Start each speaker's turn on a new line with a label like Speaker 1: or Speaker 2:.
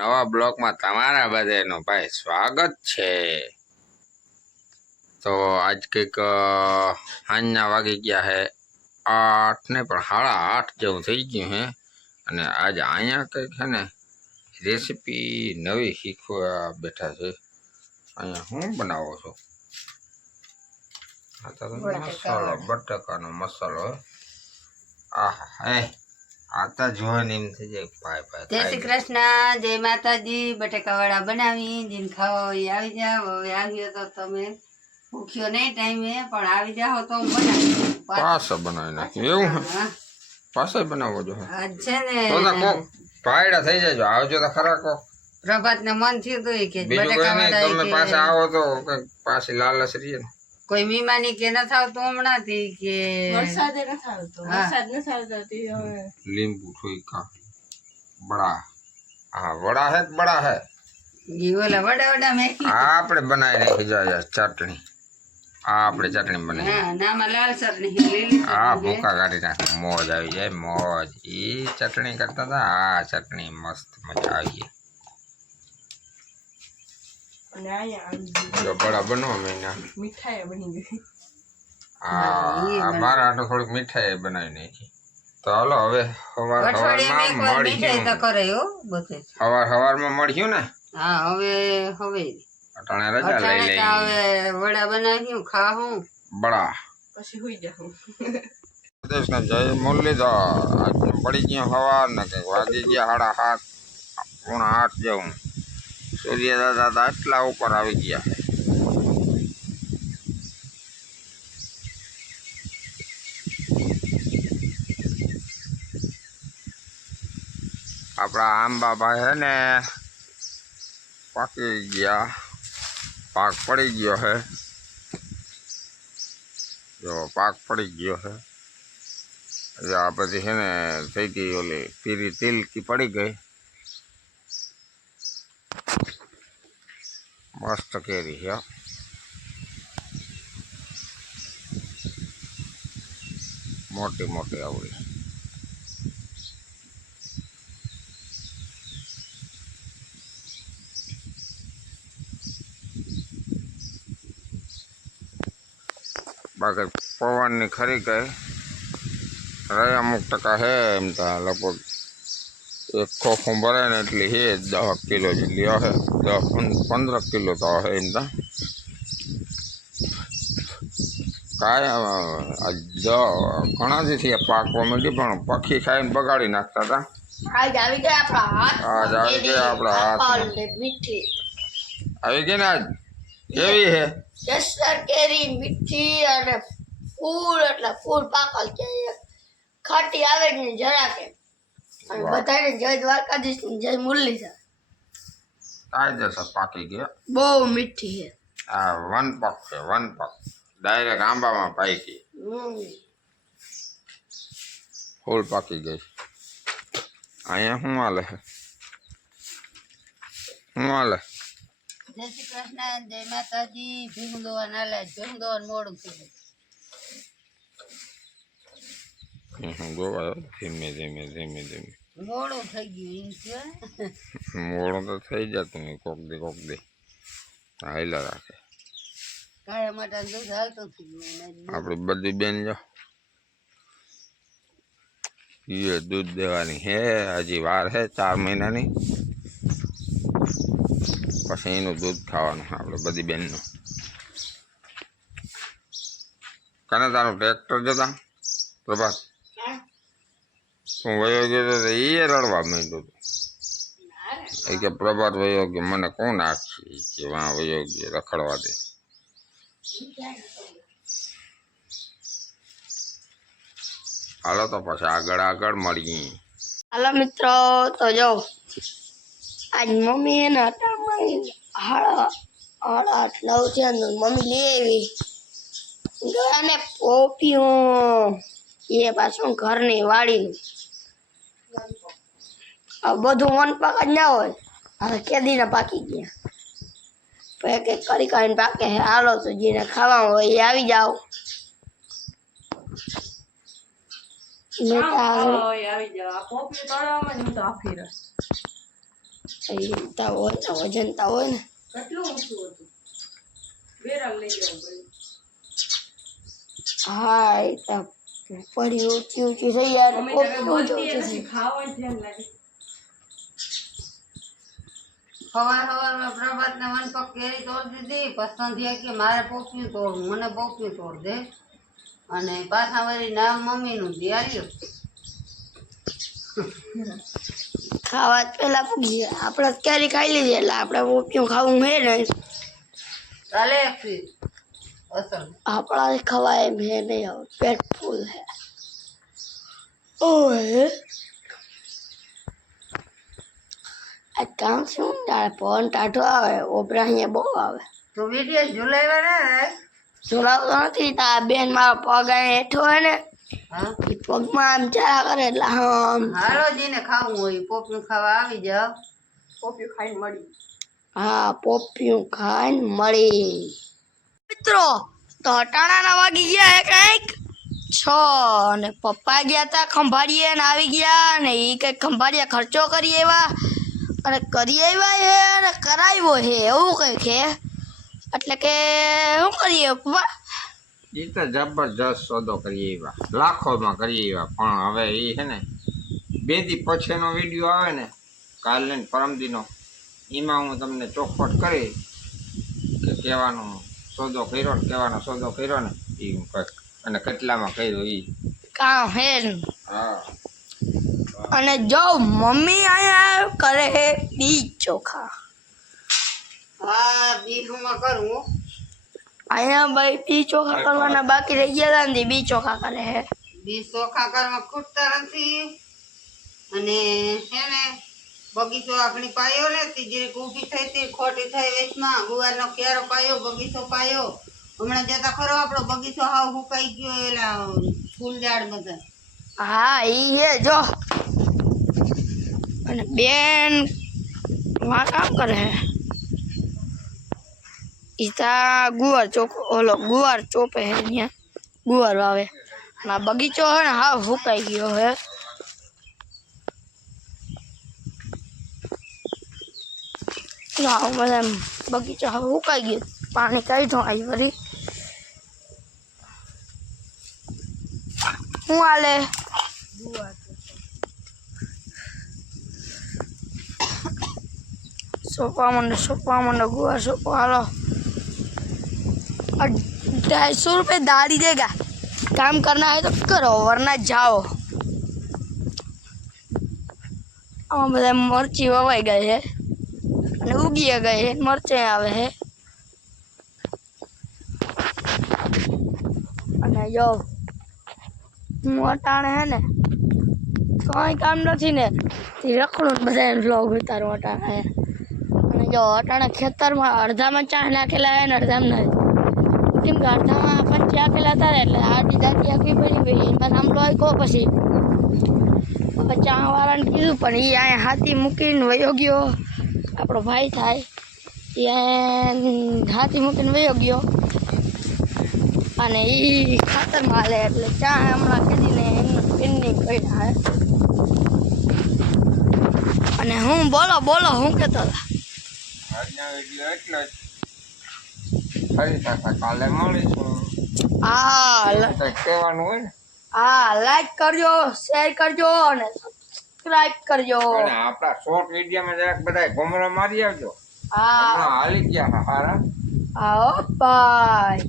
Speaker 1: નવા બ્લોકમાં તમારા બધાનો ભાઈ સ્વાગત છે. તો આજ કંઈક સાંજના વાગી ગયા છે આઠ ને પણ સાડા આઠ જેવું થઈ ગયું છે અને આજ અહીંયા કંઈક છે ને રેસીપી નવી શીખવા બેઠા છે. અહીંયા હું બનાવો છો? આ તો મસાલો બટાકાનો મસાલો. આહા હે. આ જોવાની એમ થઈ જાય પાય પાય
Speaker 2: જય શ્રી કૃષ્ણ જય માતાજી બટેકાવાળા બનાવી જીન ખાવા હોય આવી જાવ હવે આવ્યો તો તમે ભૂખ્યો નહીં ટાઈમે પણ આવી જાઓ તો બનાવી.
Speaker 1: પાછા બનાવી નાખ્યું એવું? પાછા બનાવો
Speaker 2: જો છે
Speaker 1: તો તો
Speaker 2: ને
Speaker 1: કોક ભાયડા થઈ જાય આવજો તો ખરા કોક.
Speaker 2: પ્રભાત ને મન થયું હતું કે
Speaker 1: કઈ તમે
Speaker 2: બટેકાવાળા
Speaker 1: પાછા આવો તો પાછી લાલચ રહીએ ને.
Speaker 2: કોઈ મીમાની કે નથી આવતું હમણાં થી કે
Speaker 3: વરસાદે નથી આવતો
Speaker 2: હા.
Speaker 3: વરસાદ નથી આવતો તે હવે.
Speaker 1: લીંબુ ઠોઈકા. બડા. હા વડા હે કે બડા હે?
Speaker 2: ઈ ઓલા વડા વડા મેકી
Speaker 1: આ આપણે બનાવી નાખી જાય ચટણી. આ આપણે ચટણી બનાવી
Speaker 2: હા નામાં લાલ ચટણી લીલી
Speaker 1: આ
Speaker 2: ચટણી
Speaker 1: ભૂકા કાઢી નાખે. મોજ આવી જાય મોજ. ઈ ચટણી કરતા હતા આ ચટણી મસ્ત મજા આવી જાય.
Speaker 3: અને અહીંયા આવી ગયું.
Speaker 1: બનવા મહિના
Speaker 3: મીઠાઈ બની ગઈ.
Speaker 1: આ મારા હાટુ થોડીક મીઠાઈ બનાવી નાખી. તો હાલો હવે સવાર
Speaker 2: અઠવાડિયામાં એક
Speaker 1: સવારમાં
Speaker 2: વાર મીઠાઈ તો
Speaker 1: મળ્યું
Speaker 2: કરે હો બધે.
Speaker 1: સવાર સવારમાં મળ્યું ને?
Speaker 2: હા હવે હવે.
Speaker 1: અટાણે રજા લઈ લઈ
Speaker 2: હવે વડા બનાવ્યું ખાવું
Speaker 1: બડા
Speaker 3: પછી હોઈ જાઉં.
Speaker 1: જય મુરલીધર. આજનું પડી ગયો સવાર ને કંઈક વાગી ગયા સાડા સાત પૂણા આઠ જેવું. સૂર્ય દાદા તો આટલા ઉપર આવી ગયા. છે આપણા આંબા ભાઈ છે ને, પાકી ગયા, પાક પડી ગયો છે જો, પાક પડી ગયો છે એટલે આ બધી છે ને થઈ ગઈ ઓલી પીરી તિલકી પડી ગઈ. મસ્ત કેરી છે હો. મોટી મોટી આવડી બાકી પવનની ખરી ગઈ રહે અમુક ટકા હે એમ તો લગભગ એક ખોખું ભરે ને એટલી હે દસ કિલો જેટલી હે દસ પંદર કિલો તો હે એમ તો કાંઈ આ દ ઘણા દિવસથી આ પાકવા માંડી પણ પક્ષી ખાઈને બગાડી નાખતા હતા
Speaker 3: આજ આવી ગયા આપણા હાથ
Speaker 1: આજ આવી ગયા આપણા હાથમાં.
Speaker 3: ને મીઠી
Speaker 1: આવી ગઈ ને આજ કેવી હે
Speaker 3: કેસર કેરી મીઠી અને ફૂલ એટલે ફૂલ પાકલ કે ખાટી આવે ને જરા કે અને
Speaker 1: વાહ.
Speaker 3: બધાને જય દ્વારકાધીશ જય મુરલી સર
Speaker 1: કાયદેસર પાકી ગયા.
Speaker 3: બહુ મીઠી છે.
Speaker 1: આ વન પક છે વન પક ડાયરેક્ટ આંબામાં પાકી. ફૂલ પાકી ગઈ. અહીંયા શું હાલે? છે શું હાલે?
Speaker 2: જય શ્રી કૃષ્ણ જય માતાજી. ભીમ દોવાન હાલે. ભીમ દોવાન મોડું થઈ ગયું.
Speaker 1: હું ગોવાયો? ધીમે ધીમે ધીમે ધીમે.
Speaker 2: મોડું થઈ ગયું
Speaker 1: મોડું તો થઈ જતું નહીં કોક દે કોક દે. હાઈલા રાખે.
Speaker 2: કાળા માટે દૂધ હાલતું થઈ ગયું
Speaker 1: આપણી બધી બેન જો. એ દૂધ દેવાની હે હજી વાર હે ચાર મહિનાની. પછી એનું દૂધ ખાવાનું આપણે બધી બેનનું. કને તારું ટ્રેક્ટર જતા? પ્રભાત હું વયો ગયો તો એ રડવા માંડ્યો હતો એ કે પ્રભાત વયો ગયો. મને કોણ નાખશે કે વાં વયો ગયો રખડવા દે. હાલો તો પછી આગળ આગળ મળીએ.
Speaker 3: હાલો મિત્રો તો જો આજ મમ્મી એને અટાણમાં હાડા હાડા આટલા છે મમ્મી લઈ આવી. ગયા ને પોપિયું. એ પાછું ઘરની વાડીનું. બધું મન પાક જ ના હોય. હવે કેદીના પાકી ગયા. એક એક કરી કરીને પાકે હાલો તો જેને ખાવા હોય એ આવી જાઓ. મેં તો આગળ
Speaker 4: આવી જાવ આ પોપી તળાવમાં જ હું તો આફી રહ્યો
Speaker 3: એ તા હોય ને. હા એ તા પડી ઊંચી ઊંચી થઈ યાર
Speaker 2: સવાર સવારમાં પ્રભાતને વન પગ કેરી તોડ દીધી પસંદ કે મારે પોપિયું તોડ મને પોપિયું તોડ દે. અને પાછા વળી નામ મમ્મીનું નું આવ્યું
Speaker 3: ખાવા પેલા પૂગી આપડે આપણે કેરી ખાઈ લીધી એટલે આપણે પોપિયું ખાવું હે ને.
Speaker 2: ચાલે એક
Speaker 3: આપણા ખવાય એમ હે નહીં હવે પેટ ફૂલ હે. ઓય. આ કામ શું? તારે પવન ટાઢો આવે ઓબરા અહીંયા બહુ આવે.
Speaker 2: તો વીડિયો ઝુલાવ્યા ને રાય?
Speaker 3: નથી તા બેન મારો પગ અહીં હેઠો હોય ને. એ પગમાં આમ ચા કરે એટલે આમ.
Speaker 2: હાલો જેને ખાવું હોય પોપિયું ખાવા આવી જાવ પોપિયું ખાઈને મળી.
Speaker 3: હા પોપિયું ખાઈને મળી. મિત્રો તો અટાણાના વાગી ગયા હે કંઈક? છ, અને પપ્પા ગયા હતા ખંભાળીએ ને આવી ગયા ને એ કંઈક ખંભાળીએ ખર્ચો કરી આવ્યા અને કરી આવ્યા હે, અને કરાવ્યો હે, એવું કંઈક હે. એટલે કે શું કરીએ પપ્પા?
Speaker 1: એ તો જબરજસ્ત સોદો કરી એવા લાખોમાં કરી એવા પણ હવે એ છે ને, બે દી પછીનો વીડિયો આવે ને, કાલે પરમદીનો એમાં હું તમને ચોખવટ કરી કે કહેવાનો સોદો કર્યો ને કહેવાનો સોદો કર્યો ને એ અને કેટલામાં કર્યો એ
Speaker 3: કામ હે
Speaker 1: હા.
Speaker 3: અને જો મમ્મી અહીંયા કરે હે બી ચોખા.
Speaker 2: હા બીજુંમાં કરું. હો.
Speaker 3: અહીંયા ભાઈ બી ચોખા કરવાના બાકી રહી ગયા હતા ને બી ચોખા કરે હે.
Speaker 2: બી ચોખા કરવા ખૂટતા નથી. અને હે ને બગીચો આપણી પાયો ને જે ઊભી થઈ હતી ખોટી થઈ, વેચમાં ગુવારનો ક્યારો પાયો, બગીચો પાયો. હમણાં જતા ખરો આપણો બગીચો હાવ હુકાઈ ગયો એલા ફૂલ ઝાડ બધા.
Speaker 3: હા, ઈ હે, જો. અને બેન વા કામ કરે હે? ઈતા ગુવાર ચોક, ઓલો ગુવાર ચોપે હે અહીંયા ગુવાર વાવે. બગીચો હે ને હાવ હુકાઈ ગયો હે. ના બધા બગીચો હવે ફૂકાઈ ગયો પાણી કાઢ્યું આવી વળી શું હાલે સોપા મંડો સોપા મંડો गुआ सोपा हालो और ढाई सौ रुपये दाढ़ी देगा काम करना है तो करो वरना जाओ આમાં બધા મરચી વવાઈ ગઈ છે અને ઉગી ગઈ હે, મરચે આવે હે. અને જો હું અટાણે હે ને, કઈ કામ નથી ને. રખડું ને બધા વ્લોગ ઉતારું અટાણે અને જો અટાણે ખેતરમાં અડધામાં ચા નાખેલા હે ને અડધામાં નથી કેમ કે અડધામાં પંચે આપેલા હતા એટલે આડી દાદી આખી પડી ગઈ. એમાં આમ લોહી કહો પછી ચા વાળાને કીધું, પણ એ અહીંયા હાથી મૂકીને વયો ગયો. આપણો ભાઈ થાય એ હાથી મૂકીને વયો ગયો. અને એ ખાતરમાં માલે એટલે ચા હમણાં કીધીને એમનું પિનની પડ્યા અને હું બોલો બોલો હું
Speaker 1: ને?
Speaker 3: હા લાઈક કરજો શેર કરજો અને સબસ્ક્રાઇબ કરજો.
Speaker 1: અને આપણા શોર્ટ વિડીયોમાં જરાક બધા ઘુમરો મારી આવજો.
Speaker 3: હા.
Speaker 1: હાલી ગયા હારા.
Speaker 3: આવો બાય